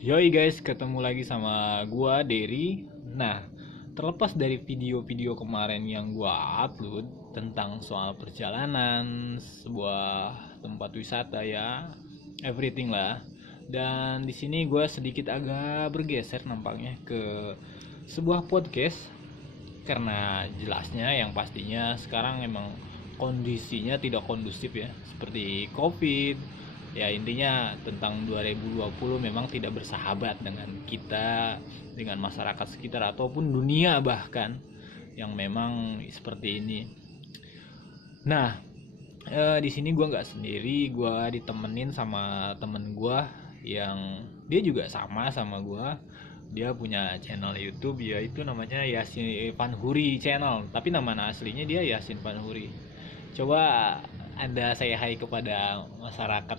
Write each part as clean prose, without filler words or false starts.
Yoi guys, ketemu lagi sama gua Derry. Nah, terlepas dari video-video kemarin yang gua upload tentang soal perjalanan sebuah tempat wisata ya, everything lah. Dan di sini gua sedikit agak bergeser nampaknya ke sebuah podcast karena jelasnya yang pastinya sekarang emang kondisinya tidak kondusif ya, seperti Covid. Ya intinya tentang 2020 memang tidak bersahabat dengan kita, dengan masyarakat sekitar ataupun dunia bahkan yang memang seperti ini. Nah, di sini gue nggak sendiri, gue ditemenin sama temen gue yang dia juga sama gue. Dia punya channel YouTube yaitu namanya Yasin Fanhuri Channel, tapi nama aslinya dia Yasin Fanhuri. Coba Anda saya hai kepada masyarakat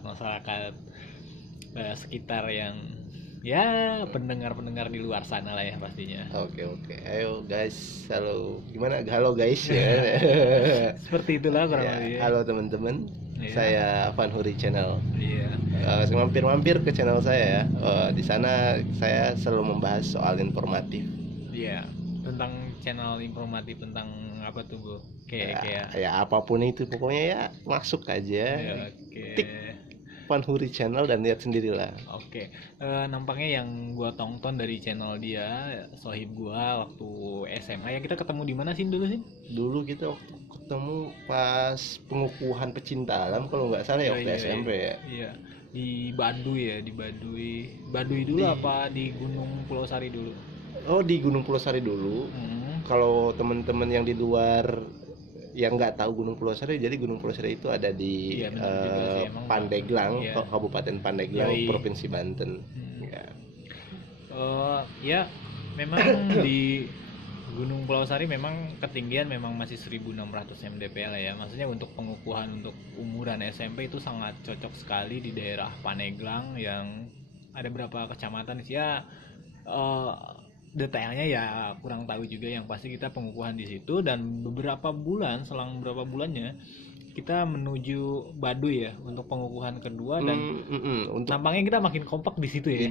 sekitar yang ya pendengar-pendengar di luar sana lah ya pastinya. Oke. Ayo guys, halo. Gimana? Halo guys ya. Seperti itulah kurang Ya, lebih. halo teman-teman. Iya. Saya Fanhuri Channel. Iya. Mampir-mampir ke channel saya ya. Di sana saya selalu membahas soal informatif. Iya. Tentang channel informatif tentang apa tuh, Bu? Kayak Ya apapun itu pokoknya ya masuk aja. ya, oke. Tik Fanhuri Channel dan lihat sendirilah. Oke. Nampaknya yang gua tonton dari channel dia, sohib gua waktu SMA ya, kita ketemu di mana sih dulu sih? Dulu kita waktu ketemu pas pengukuhan pecinta alam kalau nggak salah ya, waktu Iya, SMP ya. Iya. Di Baduy ya, di Baduy. Baduy dulu apa di Gunung Pulau Sari dulu? Oh, di Gunung Pulau Sari dulu. Kalau teman-teman yang di luar yang nggak tahu Gunung Pulau Sari, jadi Gunung Pulau Sari itu ada di Iya, benar juga sih, emang Pandeglang, iya. Kabupaten Pandeglang, Yoi. Provinsi Banten. Ya. Ya, memang di Gunung Pulau Sari memang ketinggian memang masih 1600 mdpl ya. Maksudnya untuk pengukuhan untuk umuran SMP itu sangat cocok sekali di daerah Paneglang yang ada berapa kecamatan sih ya. eh, Detailnya ya kurang tahu juga, yang pasti kita pengukuhan di situ dan selang beberapa bulannya kita menuju Baduy ya untuk pengukuhan kedua dan Untuk nampaknya kita makin kompak di situ ya.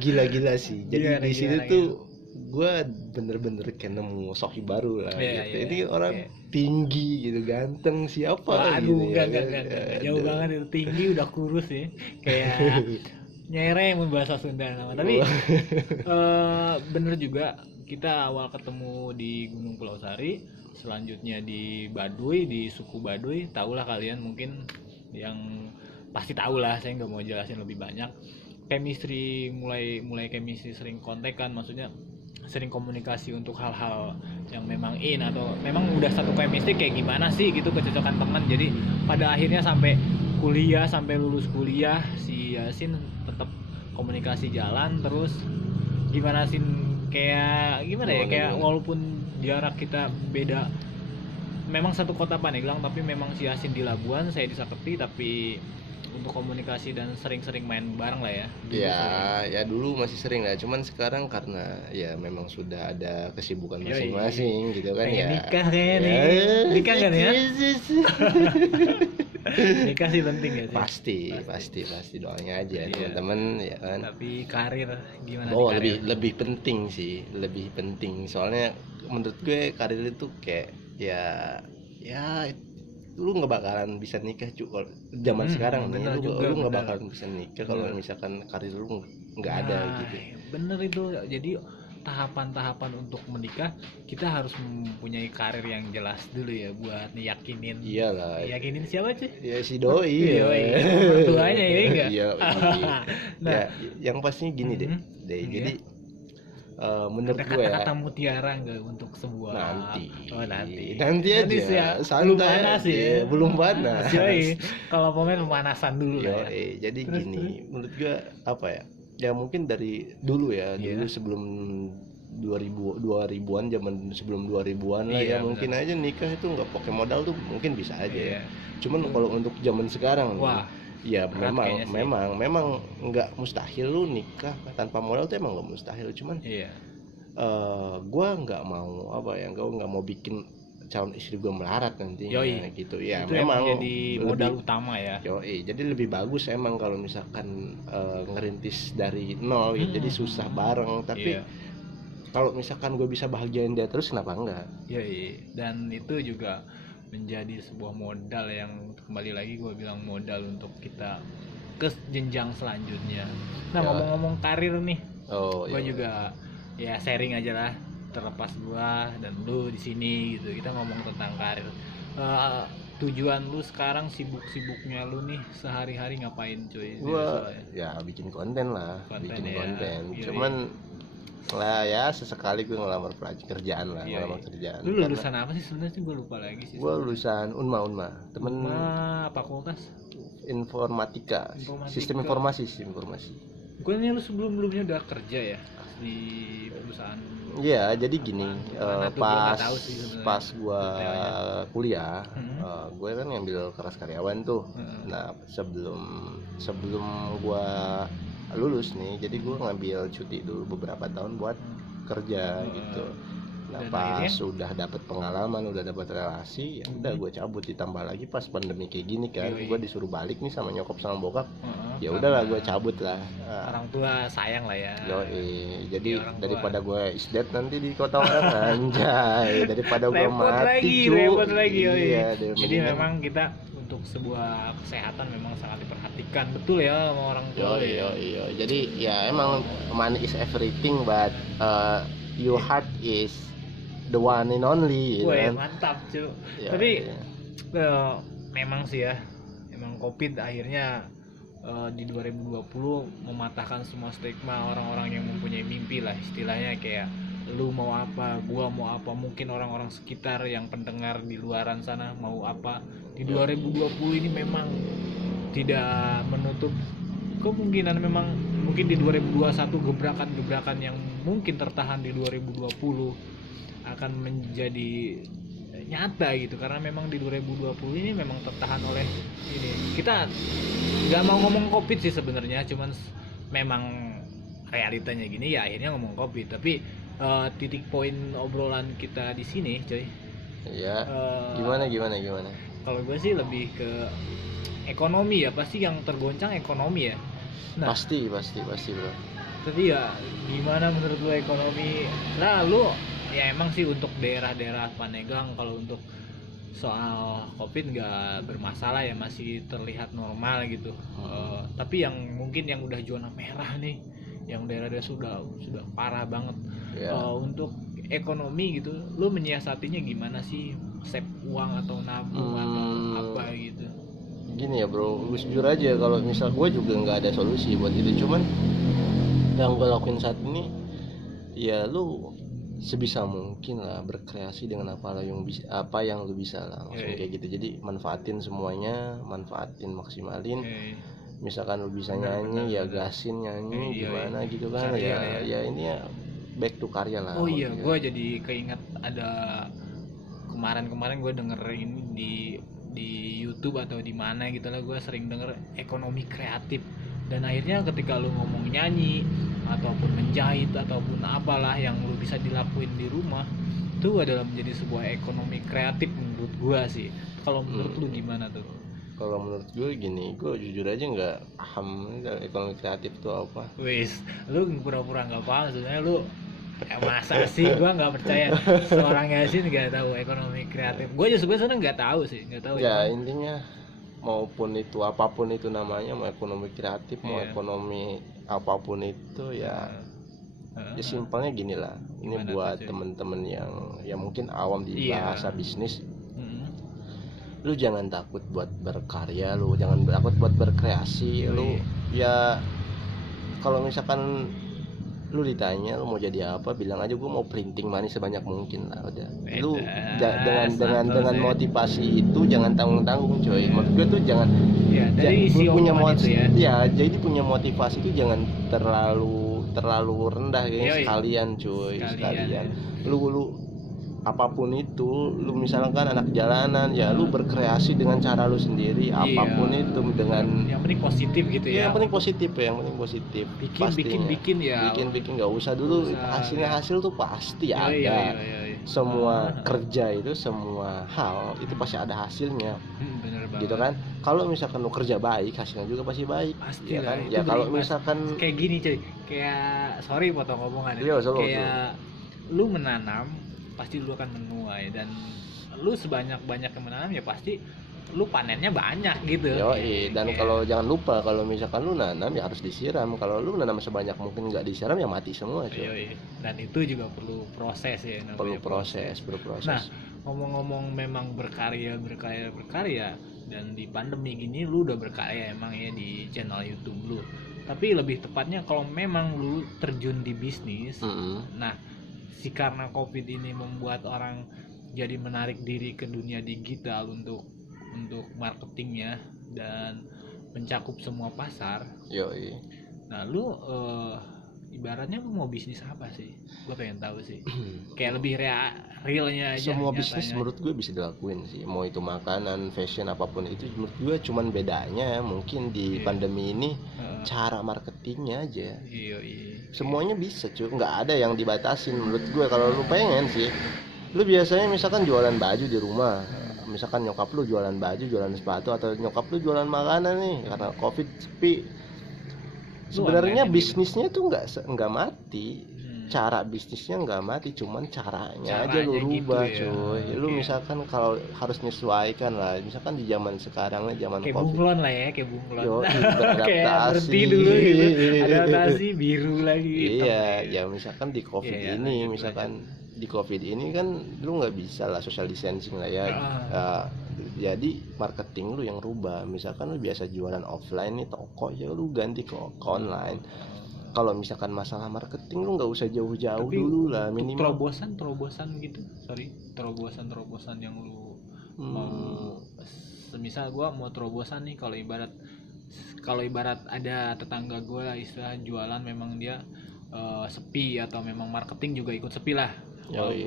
gila sih. Jadi Gila, di gila, situ gila. tuh gue bener-bener kayak nemu sohi baru lah. Iya, Gitu. iya, Ini orang iya. tinggi gitu, ganteng siapa Aduh, gitu ya. enggak. Jauh Aduh. banget itu, tinggi udah kurus ya. Kayak nyereng bahasa Sunda nama. Tapi bener juga, kita awal ketemu di Gunung Pulau Sari, selanjutnya di Baduy, di suku Baduy. Tahulah kalian mungkin, yang pasti tahu lah, saya nggak mau jelasin lebih banyak. Chemistry, mulai chemistry, sering kontak kan, maksudnya sering komunikasi untuk hal-hal yang memang atau memang udah satu chemistry kayak gimana sih gitu, kecocokan teman. Jadi pada akhirnya sampai lulus kuliah, si Yasin tetap komunikasi jalan terus. Gimana sih, kayak gimana ya, kayak walaupun jarak kita beda, memang satu kota Pandeglang, tapi memang si Yasin di Labuan, saya di Saketi, tapi untuk komunikasi dan sering-sering main bareng lah ya. Ya dulu masih sering lah, cuman sekarang karena ya memang sudah ada kesibukan Yoi. masing-masing gitu kan. Pengen Ya nikah kayaknya nih. Nikah kan ya? Nikah sih penting ya sih. Pasti doanya aja Iya. teman-teman ya kan. Tapi karir gimana Oh, nih karir? lebih penting sih, lebih penting. Soalnya menurut gue karir itu kayak ya lu nggak bakalan bisa nikah kalau zaman sekarang nih. Bener juga, Lu nggak bener. bakalan bisa nikah kalau Bener. misalkan karir lu nggak ada gitu. Bener itu. Jadi tahapan-tahapan untuk menikah, kita harus mempunyai karir yang jelas dulu ya, buat yakinin. Iyalah. Yakinin siapa sih? Ya si doi. Yoi, mertuanya ya enggak? Iya. Nah, Ya, yang pastinya gini deh. Iya. Jadi menurut ada gue ya, kata-kata mutiara enggak untuk sebuah nanti nanti aja sih ya. santai Belum panas aja. ya. Belum panas. Yoi. Kalau pemain pemanasan dulu lah ya. Jadi Terus, gini, menurut gue apa ya? Ya mungkin dari dulu ya, Iya. dulu sebelum 2000-an, zaman sebelum 2000-an lah Iya, ya, mungkin benar. aja nikah itu nggak pakai modal tuh mungkin bisa aja Iya. ya. Cuman kalau untuk zaman sekarang nih, Wah, ya berat kayaknya sih. memang nggak mustahil lu nikah tanpa modal tuh, emang nggak mustahil. Cuman Iya. gua nggak mau bikin calon istri gue melarat nantinya Yoi. gitu ya. Itu Memang jadi modal utama ya. Yoi, jadi lebih bagus emang kalau misalkan ngerintis dari nol gitu, jadi susah bareng. Tapi Iya. kalau misalkan gue bisa bahagiain dia terus, kenapa enggak? Yoi. Dan itu juga menjadi sebuah modal yang kembali lagi gue bilang modal untuk kita ke jenjang selanjutnya. Nah, Ya. ngomong-ngomong karir nih, Oh gue iya. juga ya sharing aja lah, terlepas gua dan lu di sini gitu, kita ngomong tentang karir. Tujuan lu sekarang, sibuknya lu nih sehari-hari ngapain cuy? Gua ya bikin konten lah, Konten bikin ya. konten. Yoi. Cuman lah ya sesekali gue ngelamar kerjaan lah, Yoi. ngelamar kerjaan. Lu lulusan apa sih sebenarnya? Gue lupa lagi sih. Gue lulusan Unma, temen fakultas informatika, sistem informasi. Gue nih, lu sebelumnya udah kerja ya di perusahaan? Iya, jadi gini, Mana tuh gua nggak tahu sih sebenarnya pas gua detailnya. kuliah, gue kan ngambil kelas karyawan tuh. Nah, sebelum gua lulus nih, jadi gua ngambil cuti dulu beberapa tahun buat kerja gitu. Nah, Dan pas akhirnya? sudah dapat pengalaman, udah dapat relasi, ya udah gue cabut. Ditambah lagi pas pandemi kayak gini kan, Yoi. gue disuruh balik nih sama nyokap sama bokap. Ya Karena udahlah, gue cabut lah. orang tua sayang lah ya. Yoi, jadi orang tua. daripada gue is dead nanti di kota orang, anjay, daripada gue repot mati lagi, cu. repot lagi. Yoi. Iya, Jadi memang kita untuk sebuah kesehatan memang sangat diperhatikan betul ya sama orang tua. Yoi. Jadi ya emang money is everything, but your heart is the one and only gitu Wih, kan. mantap cu. Ya, Tapi ya. memang sih ya, emang COVID akhirnya di 2020 mematahkan semua stigma orang-orang yang mempunyai mimpi lah, istilahnya kayak lu mau apa, gua mau apa, mungkin orang-orang sekitar yang pendengar di luaran sana mau apa. Di 2020 ini memang tidak menutup kemungkinan, memang mungkin di 2021 gebrakan-gebrakan yang mungkin tertahan di 2020 akan menjadi nyata gitu, karena memang di 2020 ini memang tertahan oleh ini. Kita nggak mau ngomong COVID sih sebenarnya, cuman memang realitanya gini ya, akhirnya ngomong COVID. Tapi titik poin obrolan kita di sini coy, Ya, gimana? kalau gue sih lebih ke ekonomi ya, pasti yang tergoncang ekonomi ya. Nah, Pasti bro. tapi ya gimana menurut lo ekonomi? Lalu ya emang sih untuk daerah-daerah Pandeglang kalau untuk soal COVID nggak bermasalah ya, masih terlihat normal gitu. Tapi yang mungkin yang udah zona merah nih, yang daerah-daerah sudah parah banget. Ya. Untuk ekonomi gitu, lo menyiasatinya gimana sih? Save uang atau nabung atau apa gitu? Gini ya bro, gue jujur aja, kalau misal gue juga nggak ada solusi buat itu. Cuman yang gue lakuin saat ini ya lu sebisa mungkin lah berkreasi dengan apa yang lu bisa lah, langsung kayak gitu. Jadi manfaatin semuanya, maksimalin. Misalkan lu bisa nyanyi ya gasin nyanyi, gimana gitu kan. Karya, ya ini ya back to karya lah. Oh iya, gue jadi keinget ada kemarin gue denger ini di YouTube atau di mana gitu lah, gue sering denger ekonomi kreatif. Dan akhirnya ketika lu ngomong nyanyi ataupun menjahit ataupun apalah yang lu bisa dilakuin di rumah, itu adalah menjadi sebuah ekonomi kreatif menurut gue sih. Kalau menurut lu gimana tuh? Kalau menurut gue gini, gue jujur aja nggak paham ekonomi kreatif itu apa. Wis, lu pura-pura nggak paham, sebenarnya lu masa sih? Gua nggak percaya seorang Yasin nggak tahu ekonomi kreatif. Gue juga sebenarnya nggak tahu sih, nggak tahu ya. Intinya maupun itu apapun itu namanya, mau ekonomi kreatif, mau ekonomi apapun itu ya simpelnya gini lah. Ini Gimana buat tuh, temen-temen yang mungkin awam di bahasa bisnis. Lu jangan takut buat berkarya, lu jangan takut buat berkreasi. Lu ya kalau misalkan lu ditanya lu mau jadi apa, bilang aja gue mau printing money sebanyak mungkin lah, udah. Lu dengan motivasi itu jangan tanggung-tanggung coy. Menurut gue tuh jangan ya, dari isi punya itu ya. Jadi punya motivasi itu jangan terlalu rendah ya, sekalian. Lu apapun itu, lu misalkan anak jalanan ya lu berkreasi dengan cara lu sendiri, apapun itu dengan yang penting positif gitu ya. Yang penting positif ya, yang penting positif. Bikin ya. Bikin nggak usah dulu hasil tuh pasti ada. Semua kerja itu, semua hal itu pasti ada hasilnya. Bener banget. Gitu kan? Kalau misalkan lu kerja baik, hasilnya juga pasti baik. Pasti ya lah. kan? Ya kalau misalkan kayak gini cuy, kayak sorry potong omongan ya. Kayak lu menanam pasti lu akan menuai, dan lu sebanyak-banyak yang menanam ya pasti lu panennya banyak gitu. Dan kalau jangan lupa kalau misalkan lu nanam ya harus disiram. Kalau lu nanam sebanyak mungkin nggak disiram ya mati semua cuy. Dan itu juga perlu proses ya. Perlu proses. Nah, ngomong-ngomong memang berkarya dan di pandemi gini lu udah berkarya emang ya di channel YouTube lu. Tapi lebih tepatnya kalau memang lu terjun di bisnis, nah si karena COVID ini membuat orang jadi menarik diri ke dunia digital untuk marketingnya dan mencakup semua pasar. Nah lu ibaratnya lu mau bisnis apa sih? Gue pengen tahu sih. Kayak lebih realnya aja. Semua bisnis menurut gue bisa dilakuin sih. Mau itu makanan, fashion, apapun itu menurut gue. Cuman bedanya mungkin di pandemi ini cara marketingnya aja. Semuanya bisa cuy. Nggak ada yang dibatasin menurut gue. Kalau lu pengen sih, lu biasanya misalkan jualan baju di rumah. Misalkan nyokap lu jualan baju, jualan sepatu, atau nyokap lu jualan makanan nih karena COVID sepi. Sebenarnya bisnisnya tuh nggak mati. Cara bisnisnya nggak mati, cuman caranya aja lu rubah gitu cuy. Lu misalkan kalau harus menyesuaikan lah, misalkan di zaman sekarang nih, zaman kayak COVID. Bunglon lah ya, kayak Bunglon. Kayak berhenti dulu gitu. Adaptasi biru lagi. Ya misalkan di COVID ini, di COVID ini kan lu nggak bisa lah social distancing lah ya. Jadi marketing lu yang rubah. Misalkan lu biasa jualan offline nih toko, ya lu ganti ke online. Kalau misalkan masalah marketing lu nggak usah jauh-jauh dulu lah, minimal terobosan gitu. Terobosan yang lu mau. Semisal gua mau terobosan nih, kalau ibarat ada tetangga gua lah istilah jualan memang dia sepi, atau memang marketing juga ikut sepi lah,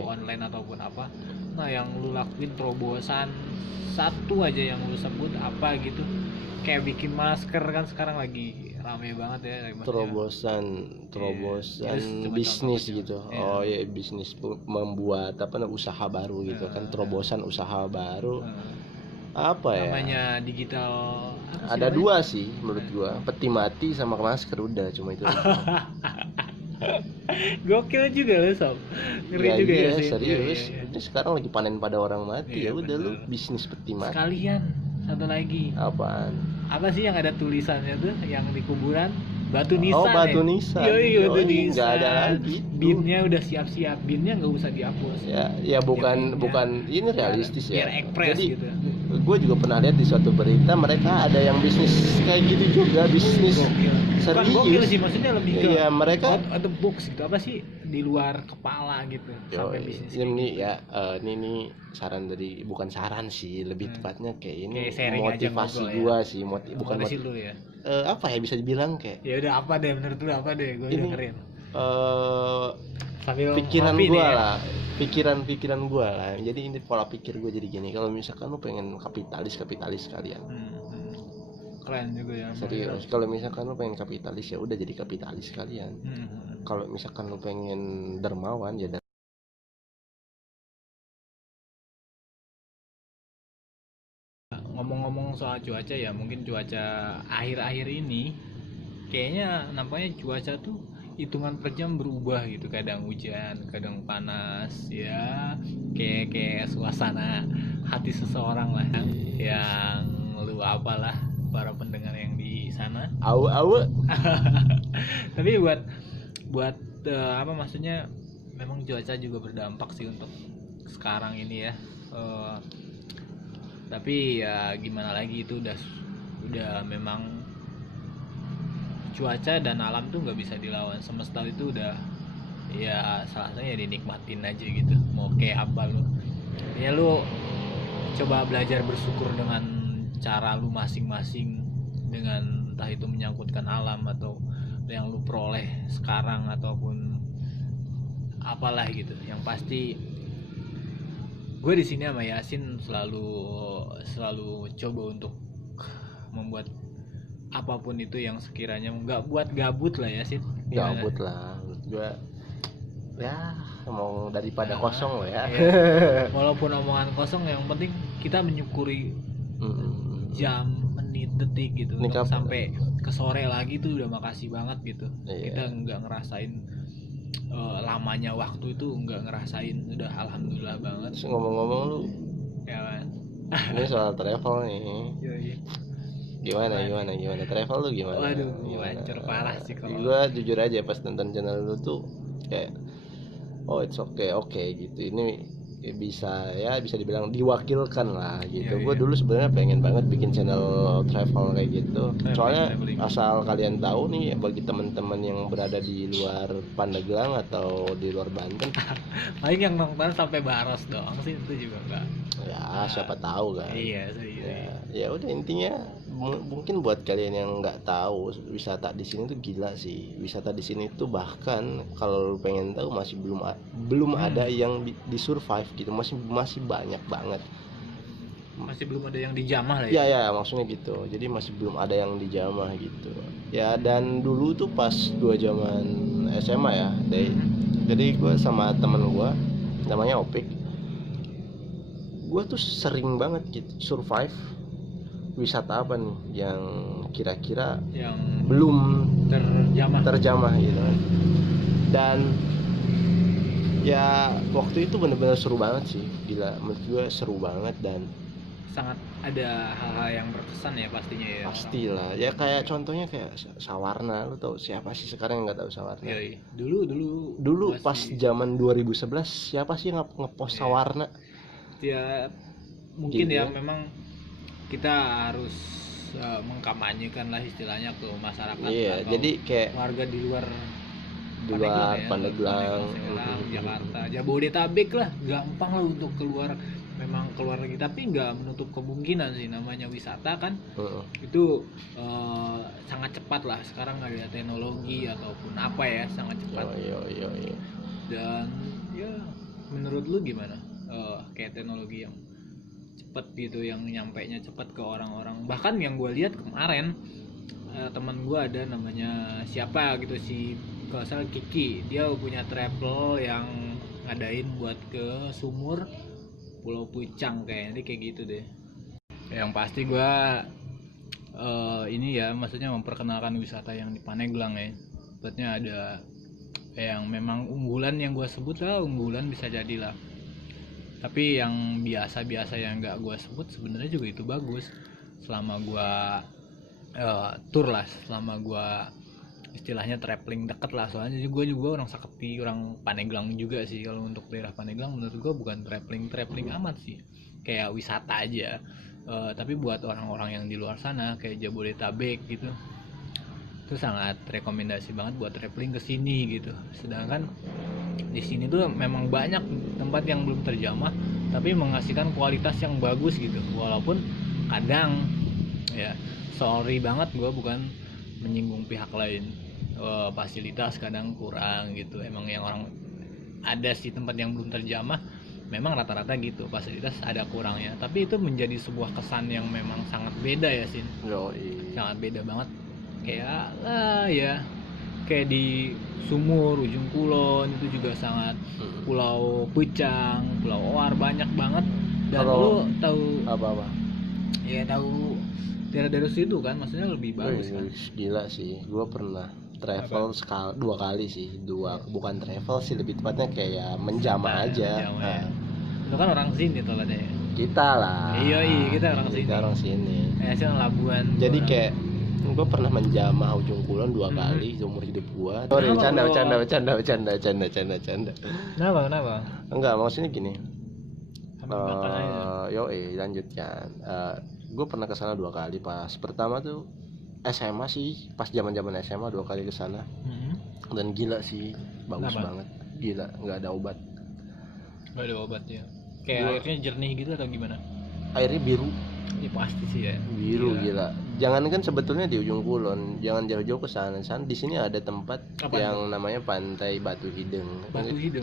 online ataupun apa. Nah yang lu lakuin terobosan satu aja yang lu sebut apa gitu, kayak bikin masker kan sekarang lagi rame banget ya. Terobosan bisnis gitu. Bisnis membuat usaha baru gitu kan. Terobosan usaha baru. Apa ya? Namanya digital. Ada dua sih menurut gua, peti mati sama masker, udah cuma itu. Gokil juga lo Sob. Ngeri juga ya sih. Serius. Ini sekarang lagi panen pada orang mati. Ya udah lu bisnis peti mati. Sekalian satu lagi. Apaan? Apa sih yang ada tulisannya tuh yang di kuburan? Batu nisan. Oh, batu nisan. Batu nisan. Enggak ada lagi. Binnya udah siap-siap. Binnya enggak usah dihapus. Ya bukan ini realistis ya. Biar ekspres gitu. Gue juga pernah lihat di suatu berita mereka ada yang bisnis kayak gitu juga, bisnis serius. Bukan gokil sih, maksudnya lebih ke mereka out the box gitu, apa sih di luar kepala gitu. Sampai bisnis ini ya ini saran dari, bukan saran sih, lebih tepatnya kayak ini motivasi gua sih, bukan lu ya. Apa ya bisa dibilang kayak. Ya udah apa deh menurut lu, apa deh gue dengerin. Pikiran gua lah. Jadi ini pola pikir gua jadi gini, kalau misalkan lu pengen kapitalis kalian. Keren juga ya. Serius, kalau misalkan lu pengen kapitalis ya udah jadi kapitalis kalian. Kalau misalkan lu pengen dermawan ya ngomong-ngomong soal cuaca ya, mungkin cuaca akhir-akhir ini kayaknya nampaknya cuaca tuh hitungan per jam berubah gitu, kadang hujan, kadang panas ya, kayak suasana hati seseorang lah yang lu apalah para pendengar yang di sana. Tapi buat apa maksudnya, memang cuaca juga berdampak sih untuk sekarang ini ya. Tapi ya gimana lagi, itu udah memang cuaca dan alam tuh nggak bisa dilawan. Semesta itu udah ya salah satunya ya dinikmatin aja gitu. Mau kayak apa lu ya, lu coba belajar bersyukur dengan cara lu masing-masing, dengan entah itu menyangkutkan alam atau yang lu peroleh sekarang ataupun apalah gitu. Yang pasti gue di sini sama Yasin selalu coba untuk membuat apapun itu yang sekiranya nggak buat gabut lah Yasin. Gabut lah gue ya, mau daripada kosong loh ya. Walaupun omongan kosong, yang penting kita menyukuri jam, menit, detik gitu. Untuk sampai ke sore lagi tuh udah makasih banget gitu. Kita nggak ngerasain lamanya waktu itu, nggak ngerasain, udah alhamdulillah banget. Ngomong-ngomong lu ya kan, ini soal travel nih. Gimana travel lu gimana? Waduh, hancur parah sih kalau. Gue jujur aja pas nonton channel lu tuh kayak oh it's okay gitu, ini bisa dibilang diwakilkan lah gitu. Gue dulu sebenarnya pengen banget bikin channel travel kayak gitu. Soalnya asal kalian tahu nih, bagi teman-teman yang berada di luar Pandeglang atau di luar Banten, paling yang nonton sampai Baros doang sih, itu juga enggak. Ya siapa tahu kan. Iya. Ya udah, intinya mungkin buat kalian yang nggak tahu, wisata di sini tuh gila sih. Wisata di sini tuh bahkan kalau lu pengen tahu masih belum ada yang di survive gitu. Masih banyak banget. Masih belum ada yang dijamah lah ya. Ya maksudnya gitu. Jadi masih belum ada yang dijamah gitu. Ya, dan dulu tuh pas gua zaman SMA ya, jadi gua sama temen gua namanya Opik. Gua tuh sering banget gitu survive wisata apa nih yang kira-kira yang belum terjamah gitu kan. Dan ya waktu itu bener-bener seru banget sih, gila, menurut gue seru banget dan sangat ada hal-hal yang berkesan ya pastinya ya. Pastilah ya, kayak contohnya kayak Sawarna. Lu tau siapa sih sekarang yang nggak tahu Sawarna? Iya. Dulu pas zaman 2011 siapa sih yang ngepost Sawarna? Ya mungkin gitu. Ya memang kita harus mengkampanyekan lah istilahnya ke masyarakat. Iya, jadi kayak warga di luar Pandeglang, Jakarta, Jabodetabek lah, gampang lah untuk keluar, memang keluar lagi, tapi nggak menutup kemungkinan sih, namanya wisata kan. Itu sangat cepat lah sekarang, ada teknologi ataupun apa ya, sangat cepat. Iya. Dan ya menurut lu gimana kayak teknologi yang cepat gitu, yang nyampainya cepat ke orang-orang. Bahkan yang gue lihat kemarin teman gue ada namanya siapa gitu, si kalau salah Kiki, dia punya travel yang ngadain buat ke sumur Pulau Pucang kayaknya, kayak gitu deh. Yang pasti gue ini ya, maksudnya memperkenalkan wisata yang di Pandeglang ya. Buatnya ada yang memang unggulan, yang gue sebut lah unggulan bisa jadilah. Tapi yang biasa-biasa yang nggak gue sebut sebenarnya juga itu bagus. Selama gue tour lah, selama gue istilahnya traveling deket lah, soalnya gue juga orang Sakti, orang Pandeglang juga sih. Kalau untuk daerah Pandeglang menurut gue bukan traveling amat sih, kayak wisata aja. Tapi buat orang-orang yang di luar sana kayak Jabodetabek gitu, itu sangat rekomendasi banget buat traveling ke sini gitu. Sedangkan di sini tuh memang banyak tempat yang belum terjamah tapi menghasilkan kualitas yang bagus gitu. Walaupun kadang ya, sorry banget, gue bukan menyinggung pihak lain, fasilitas kadang kurang gitu. Emang yang orang ada sih tempat yang belum terjamah, memang rata-rata gitu, fasilitas ada kurangnya. Tapi itu menjadi sebuah kesan yang memang sangat beda ya Sin. Sangat beda banget. Kayak ya, kayak di Sumur, Ujung Kulon itu juga sangat, Pulau Pucang, Pulau Oar, banyak banget. Dan lu tahu apa? Ya tahu daerah-daerah situ kan, maksudnya lebih bagus kan. Gila sih, gue pernah travel dua kali sih, bukan travel sih, lebih tepatnya kayak menjamah aja. Lu kan orang sini tuh lah deh. Kita lah. Iya, kita orang sini. Sih Labuan. Jadi kayak gue pernah menjamah Ujung Kulon 2 kali seumur hidup gue. Sorry, bercanda. Kenapa? Enggak, maksudnya gini. Lanjutkan. Gue pernah ke sana 2 kali. Pas pertama tuh SMA sih, pas zaman-zaman SMA 2 kali ke sana. Dan gila sih, bagus banget. Gila, nggak ada obat. Nggak ada obat ya. Kayak airnya jernih gitu atau gimana? Airnya biru. Ya pasti sih ya. Biru gila. Jangan kan sebetulnya di ujung kulon, jangan jauh-jauh ke sana. Di sini ada tempat Apa yang namanya Pantai Batu Hideng.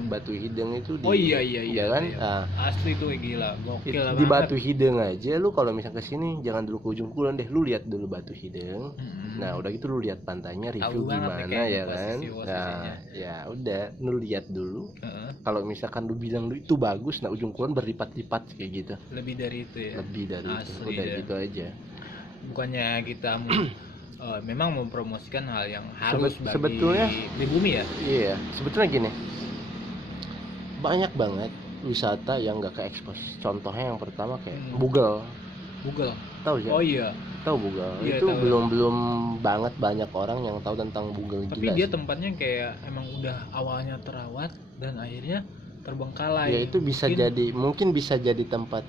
Batu Hideng itu di, oh iya kan? iya. Nah, Asli tuh gila, gokil di banget. Batu Hideng aja lu kalau misal ke sini jangan dulu ke ujung kulon deh, lu lihat dulu Batu Hideng. Nah, udah gitu lu lihat pantainya, review gimana ya kan? Nah, ya udah, lu lihat dulu. Kalau misalkan lu bilang lu itu bagus, nah ujung kulon berlipat-lipat kayak gitu. Lebih dari itu ya. Lebih dari itu. Udah gitu aja. Bukannya kita memang mempromosikan hal yang harus sebetulnya di bumi ya. Iya, sebetulnya gini, banyak banget wisata yang nggak ke ekspos. Contohnya yang pertama kayak Bugal. Tahu ya? Oh iya. Tahu Bugal? Iya, itu tahu. belum banget banyak orang yang tahu tentang Bugal. Tapi dia tempatnya kayak emang udah awalnya terawat dan akhirnya terbengkalai. Ya itu bisa mungkin bisa jadi tempat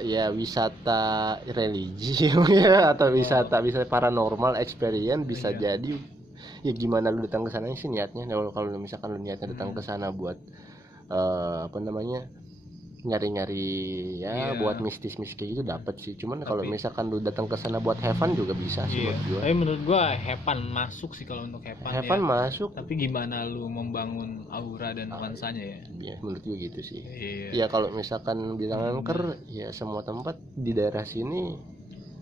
ya wisata religi ya, atau wisata paranormal experience bisa jadi. Ya gimana lu datang ke sana sih niatnya. Kalau misalkan lu niatnya datang ke sana buat nyari-nyari ya buat mistis kayak gitu dapat sih. Cuman kalau misalkan lu datang ke sana buat have fun juga bisa sih menurut gua. Tapi menurut gua have fun masuk sih kalau untuk have fun masuk. Tapi gimana lu membangun aura dan nuansanya ya? Ya menurut gua gitu sih. Iya. Ya kalau misalkan bilang angker ya semua tempat di daerah sini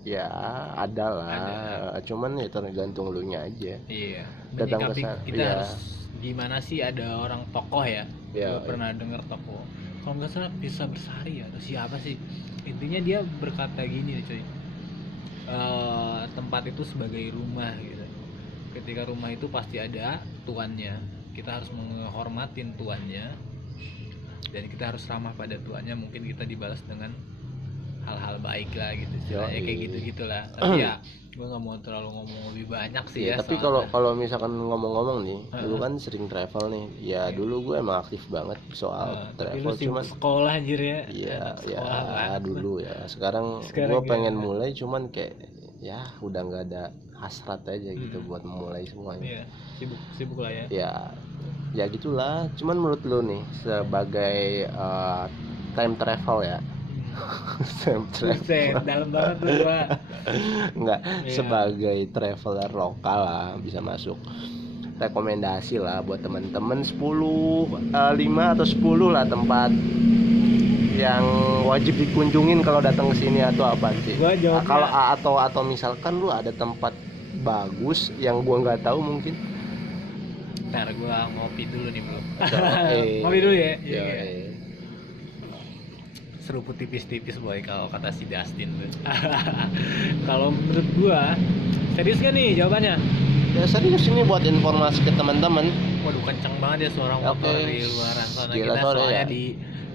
ya ada lah. Cuman ya tergantung lu nya aja. Iya. Datang ke sana kita harus gimana sih, ada orang tokoh ya? Gua pernah dengar tokoh, kalau nggak salah bisa Bersari atau siapa sih, intinya dia berkata gini nih cuy, tempat itu sebagai rumah gitu. Ketika rumah itu pasti ada tuannya, kita harus menghormatin tuannya dan kita harus ramah pada tuannya. Mungkin kita dibalas dengan hal-hal baik lah gitu, kayak gitu-gitulah. Tapi ya gue nggak mau terlalu ngomong lebih banyak sih ya. Tapi kalau misalkan ngomong-ngomong nih, dulu kan sering travel nih. Ya dulu gue emang aktif banget soal travel. Cuma sekolah anjir ya. Iya ya dulu ya. Sekarang gue pengen mulai, cuman kayak ya udah nggak ada hasrat aja gitu buat memulai semuanya. Iya, sibuk lah ya. Ya gitulah. Cuman menurut lu nih sebagai time travel ya. Dalam banget lu gua. Enggak, sebagai traveler lokal lah bisa masuk. Rekomendasi lah buat teman-teman 5 atau 10 lah tempat yang wajib dikunjungin kalau datang ke sini atau apa sih? Kalau atau misalkan lu ada tempat bagus yang gua nggak tahu mungkin. Ntar gua ngopi dulu nih belum. Ngopi dulu ya. Iya. Seruput tipis-tipis boy kalau kata si Dustin tuh. Kalau menurut gua serius kan nih jawabannya? Ya serius, ini buat informasi ke teman-teman. Waduh kenceng banget ya suara motor di luaran sana. Kita soalnya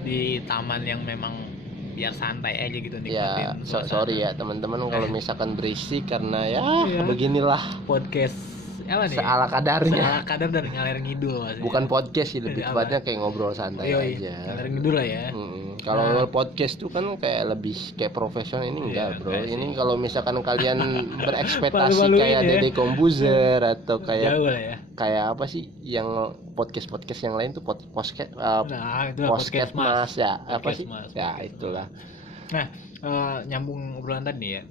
di taman yang memang biar santai aja gitu nikmatin. Ya sorry ya teman-teman kalau misalkan berisik karena ya beginilah podcast apa nih? Seala kadarnya. Seala kadar dan ngalir ngidul masih. Bukan podcast sih, lebih tepatnya kayak ngobrol santai aja. Ngalir ngidul lah ya. Kalau podcast tuh kan kayak lebih kayak profesional, ini enggak bro. Ini kalau misalkan kalian berekspektasi kayak Deddy Kombuzer atau kayak apa sih yang podcast yang lain tuh podcast mas ya apa sih ya itulah. Nah nyambung obrolan tadi ya.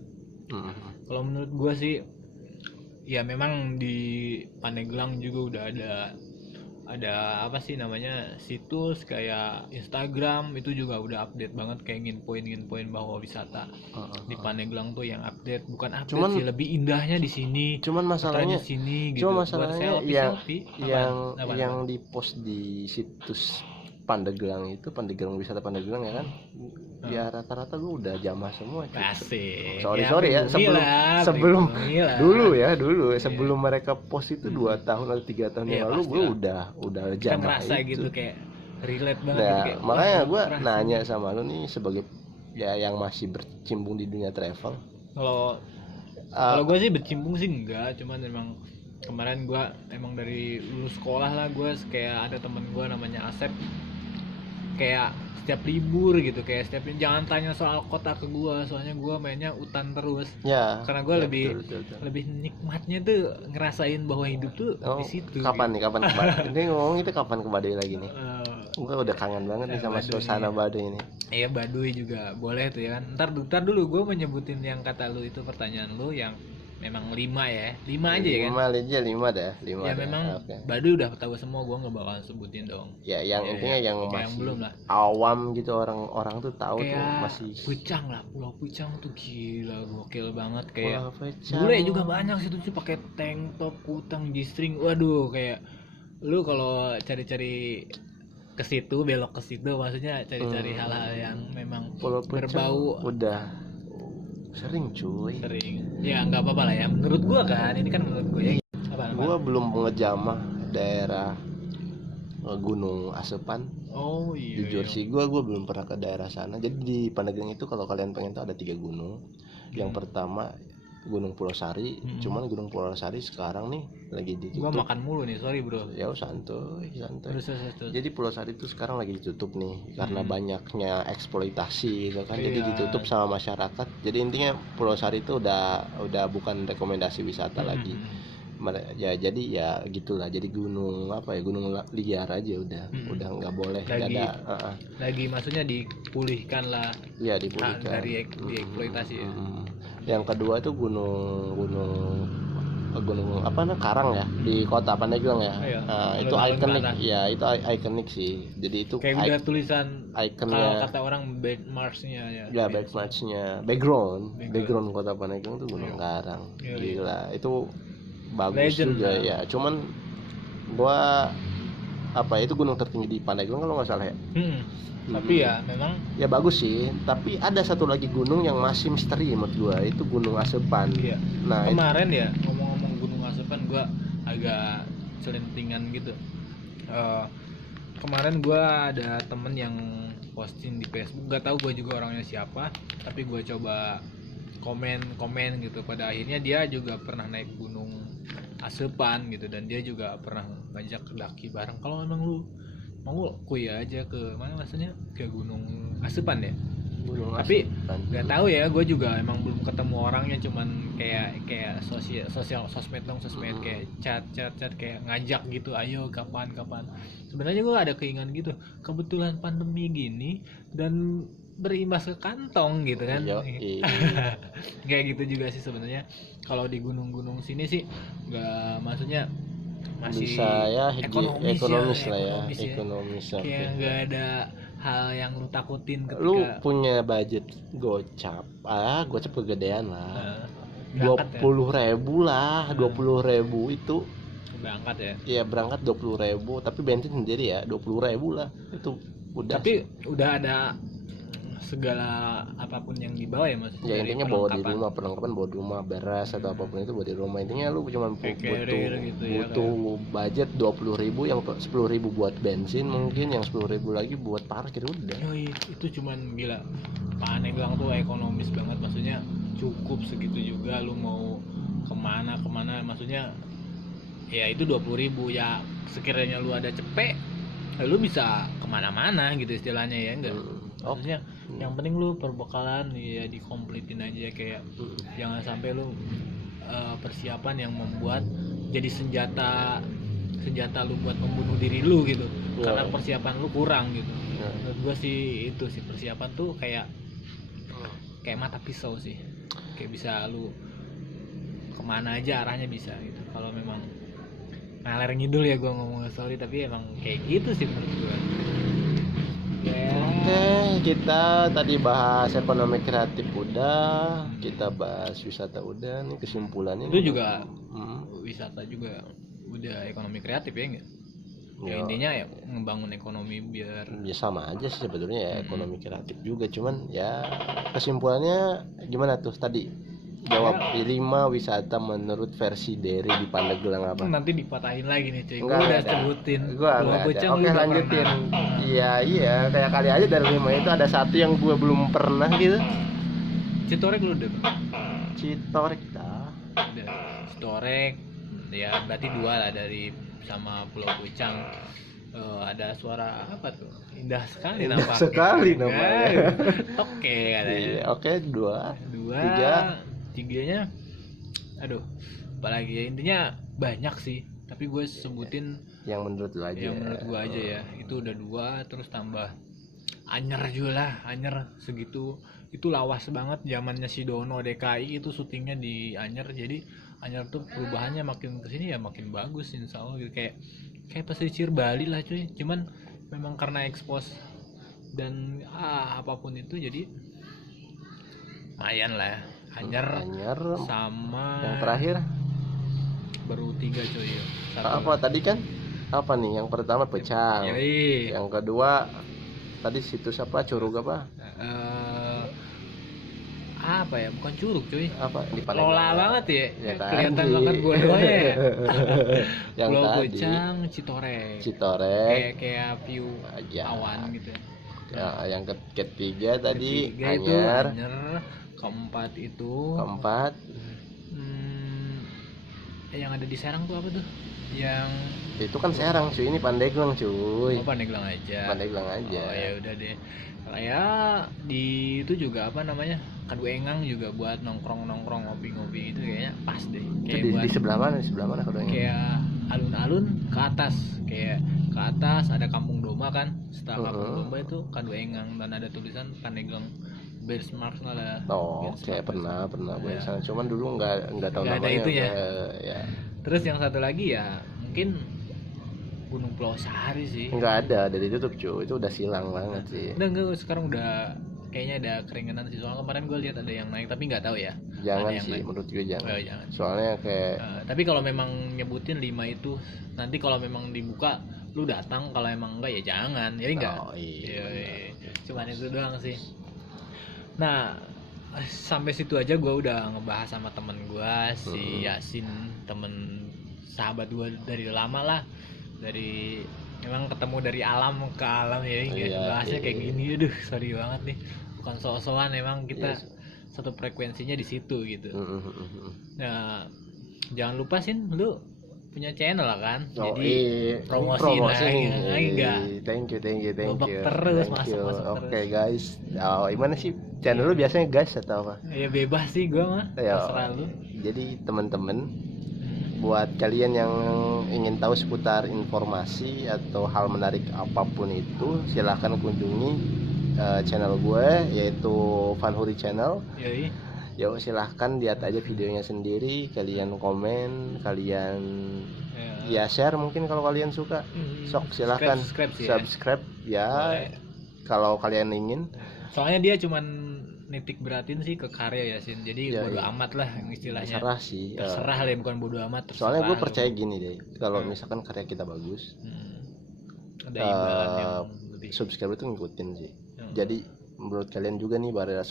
Kalau menurut gua sih ya memang di Pandeglang juga udah ada apa sih namanya situs kayak Instagram itu juga udah update banget kayak nginpoin bahwa wisata di Pandeglang tuh yang update, bukan update sih, lebih indahnya di sini. Cuman masalahnya di sini gitu. Cuma masalahnya yang di post di situs Pandeglang wisata Pandeglang ya kan. Ya rata-rata lu udah jamah semua. Asik. Sorry ya sebelum sebelum mereka post itu 2 tahun atau 3 tahun yang lalu gue udah jamah ngerasa itu. gitu kayak relate banget gitu kayak, makanya gue nanya sama lu nih sebagai ya yang masih berkecimpung di dunia travel. Kalau gue sih berkecimpung sih enggak, cuman emang kemarin gue emang dari lulus sekolah lah, gue kayak ada temen gue namanya Asep, kayak setiap libur gitu, kayak jangan tanya soal kota ke gua, soalnya gua mainnya hutan terus ya, karena gua lebih nikmatnya tuh ngerasain bahwa hidup tuh di situ. Kapan kembali ini ngomong itu kapan ke Baduy lagi nih? Gua udah kangen banget nih sama suasana Baduy ini. Iya Baduy juga boleh tuh ya kan. Ntar dulu gua menyebutin yang kata lu itu, pertanyaan lu yang memang 5 ya, 5 aja ya kan. 5 aja, 5 dah, 5 Ya dah. memang Okay. Baduy udah tahu semua, gue nggak bakalan sebutin dong. Ya yang intinya yang kayak masih yang belum lah, awam gitu, orang tuh tahu kayak tuh masih Pucang lah, Pulau Pucang tuh gila gokil banget, kayak Pulau Pucang. bule juga banyak situ tuh pakai tank top, kutang, G-string, waduh kayak lu kalau cari-cari ke situ, belok ke situ, maksudnya cari-cari hal-hal yang memang Pulau Pucang berbau udah sering cuy. sering. Ya nggak apa-apa lah ya, menurut gua kan, ini kan menurut gua ya. Apa? Gua belum ngejamah daerah Gunung Asepan. Oh iya. Jujur sih gua belum pernah ke daerah sana. Jadi di Pandeglang itu kalau kalian pengen tahu ada 3 gunung. Yang pertama Gunung Pulau Sari, cuman Gunung Pulau Sari sekarang nih lagi ditutup. Gua makan mulu nih, sorry bro. Ya santuy. Terus. Jadi Pulau Sari itu sekarang lagi ditutup nih karena banyaknya eksploitasi gitu kan. Jadi Iya. ditutup sama masyarakat. Jadi intinya Pulau Sari itu udah bukan rekomendasi wisata lagi. Ya jadi ya gitulah, jadi gunung apa ya, gunung liar aja udah nggak boleh, nggak Lagi- ada Lagi maksudnya dipulihkan lah ya dipulihkan dari dieksploitasi ya. Yang kedua itu gunung apa namanya, Karang ya, di kota Pandeglang ya. Iya. Nah, itu Alun-alun ikonik ke atas. ya, itu ikonik sih. Jadi itu Kayak udah tulisan ikonnya kalau kata orang benchmarksnya ya. ya, background kota Pandeglang itu Gunung Karang. Iya. Gila, itu bagus Legend juga lah. ya. Cuman gua apa itu gunung tertinggi di Pandeglang kalau nggak salah ya. Tapi ya memang Ya bagus sih, tapi ada satu lagi gunung yang masih misteri menurut gua, itu Gunung Asepan. iya. Nah, Kemarin ya ngomong-ngomong Gunung Asepan, gua agak celentingan gitu. Kemarin gua ada temen yang posting di Facebook, gak tahu gua juga orangnya siapa, tapi gua coba komen gitu. Pada akhirnya dia juga pernah naik Gunung Asepan gitu, dan dia juga pernah ngajak daki bareng. Kalau memang lu mau kuy aja ke mana, maksudnya ke Gunung Asepan ya. Gunung Tapi Asepan. nggak tahu ya, gue juga emang belum ketemu orangnya, cuman kayak sosial sosmed kayak chat kayak ngajak gitu, ayo kapan. Sebenarnya gue ada keinginan gitu, kebetulan pandemi gini dan berimbas ke kantong gitu kan. Kayak gitu juga sih sebenarnya. Kalau di gunung-gunung sini sih nggak, maksudnya masih bisa ya, ekonomis kayak nggak ada hal yang lu takutin ketika lu punya budget gocap kegedean lah, berangkat 20.000 lah, 20.000 itu berangkat ya. ya, berangkat 20.000, tapi bensin sendiri ya 20.000 lah, itu udah. Tapi udah ada segala apapun yang dibawa ya, maksudnya ya dari intinya bawa di perlengkapan. rumah, perlengkapan bawa di rumah, beras atau apapun itu bawa di rumah. Intinya lu cuma Carrier gitu ya, butuh budget 20.000, yang 10.000 buat bensin, mungkin yang 10.000 lagi buat parkir, udah. Yoi, itu cuman gila. Pandeglang tuh ekonomis banget, maksudnya cukup segitu juga. Lu mau kemana, maksudnya ya itu 20.000 ya, sekiranya lu ada cepet lu bisa kemana-mana gitu istilahnya ya, enggak. Maksudnya yang penting lu perbekalan ya dikompletin aja, kayak jangan sampai lu persiapan yang membuat jadi senjata lu buat membunuh diri lu gitu, karena persiapan lu kurang gitu. Menurut gua sih itu sih, persiapan tuh kayak mata pisau sih, kayak bisa lu kemana aja arahnya bisa gitu. Kalau memang ngalir ngidul ya gua ngomong, sorry, tapi emang kayak gitu sih menurut gua. Oke, kita tadi bahas ekonomi kreatif udah, kita bahas wisata udah, nih kesimpulannya itu juga wisata juga udah ekonomi kreatif ya enggak? Ya intinya ya ngebangun ekonomi biar ya sama aja sih sebetulnya ya, ekonomi kreatif juga, cuman ya kesimpulannya gimana tuh tadi? Jawab 5 wisata menurut versi Derry di Pandeglang apa? Nanti dipatahin lagi nih cuy, Enggak gua udah ada. sebutin Gua enggak ada. Pucang, Oke, lu udah lanjutin. pernah. Iya, kayak kali aja dari 5 itu ada satu yang gue belum pernah gitu. Citorek lu udah Citorek dah. Citorek ya, berarti 2 lah dari sama Pulau Pucang. Ada suara apa tuh? Indah sekali Indah nampaknya. sekali namanya. Oke katanya. Iya, oke, 2. 2, 3-nya aduh apalagi ya, intinya banyak sih, tapi gue sebutin yang menurut lu aja. yang menurut gue aja ya. Itu udah 2, terus tambah Anyer juga lah, Anyer segitu itu lawas banget zamannya si Dono DKI itu syutingnya di Anyer. Jadi Anyer tuh perubahannya makin kesini ya makin bagus insya Allah gitu. Kayak pesisir Bali lah cuy, cuman memang karena expose dan apapun itu jadi lumayan lah. Anyer sama yang terakhir baru 3 cuy ya. Apa tadi kan apa nih yang pertama Pecang, yang kedua tadi situs apa Curug apa apa ya, bukan Curug cuy, apa di Lola banget ya kelihatan tadi. banget gua doanya ya. Yang Pulau tadi Pecang, Citorek kayak view aja. awan gitu ya. Yang ketiga tadi Anyer. Anyer. Keempat yang ada di Serang tuh apa tuh, yang itu kan Serang cuy, ini Pandeglang cuy. Pandeglang aja. Oh ya udah deh. Kayak di itu juga apa namanya, Kaduengang juga buat nongkrong ngopi itu kayaknya pas deh. Kayak Itu di sebelah mana Kaduengang? Kayak alun-alun ke atas ada Kampung Domba kan. Setelah Kampung Domba itu Kaduengang dan ada tulisan Pandeglang benchmark lah. Oh, kayak pernah gue ya. Sana, cuman dulu nggak tahu namanya. Itu ya. Ya. Terus yang satu lagi ya mungkin Gunung Pulau Sari sih. Nggak ada ditutup cuy, itu udah silang banget sih. Enggak, sekarang udah kayaknya ada keringetan sih. Soalnya kemarin gue lihat ada yang naik tapi nggak tahu ya. Jangan sih, menurut gue jangan. Jangan. Soalnya kayak tapi kalau memang nyebutin 5 itu, nanti kalau memang dibuka lu datang, kalau emang enggak ya jangan. Jadi enggak. Iya. Cuman itu doang sih. Nah, sampai situ aja gue udah ngebahas sama temen gue si Yasin, temen sahabat gue dari lama lah, dari memang ketemu dari alam ke alam ya. Bahasnya kayak gini, aduh sorry banget nih, bukan so-soan, emang kita satu frekuensinya di situ gitu. Nah, jangan lupa Sin, lu punya channel lah kan, jadi promosiin lagi enggak? Thank you. Terus masuk Oke, guys, gimana sih channel lu biasanya guys atau apa? Ya bebas sih gua mah, terserah lu. Jadi teman-teman, buat kalian yang ingin tahu seputar informasi atau hal menarik apapun itu, silahkan kunjungi channel gue, yaitu Fanhuri Channel. Yuk silahkan lihat aja videonya sendiri, kalian komen, kalian ya share mungkin kalau kalian suka. Sok silahkan subscribe ya kalau kalian ingin. Soalnya dia cuman nitik beratin sih ke karya ya Sin, jadi bodo amat lah yang istilahnya. Terserah lah, bukan bodo amat. Soalnya gue percaya gini deh, kalau misalkan karya kita bagus, ada imbalan yang lebih. Subscriber itu ngikutin sih. Jadi menurut kalian juga nih para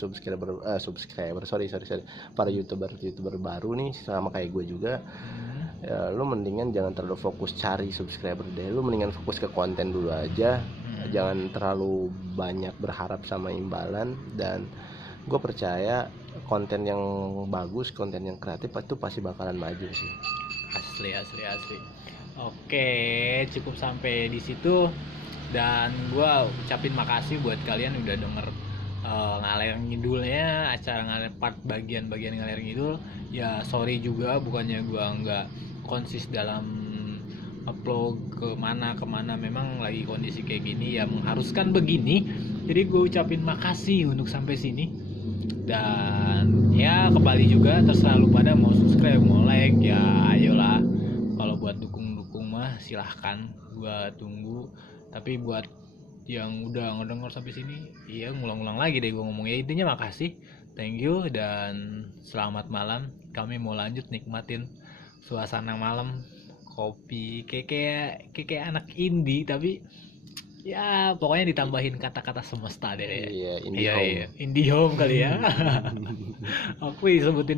para youtuber baru nih sama kayak gue juga, ya, lu mendingan jangan terlalu fokus cari subscriber deh, lu mendingan fokus ke konten dulu aja. Jangan terlalu banyak berharap sama imbalan, dan gue percaya konten yang bagus, konten yang kreatif itu pasti bakalan maju sih. Asli. Oke, cukup sampai di situ. Dan gue ucapin makasih buat kalian udah denger ngalir ngidulnya, acara ngalir part bagian ngalir ngidul. Ya sorry juga, bukannya gue nggak konsis dalam upload kemana, memang lagi kondisi kayak gini ya mengharuskan begini. Jadi gue ucapin makasih untuk sampai sini. Dan ya kembali juga, terserah lu pada mau subscribe, mau like, ya ayolah. Kalau buat dukung mah silahkan, gue tunggu. Tapi buat yang udah ngedenger sampai sini, iya ngulang-ulang lagi deh gue ngomong, ya intinya makasih, thank you, dan selamat malam. Kami mau lanjut nikmatin suasana malam, kopi kayak anak indie, tapi ya pokoknya ditambahin kata-kata semesta deh. Iya, indie home kali ya. Aku sebutin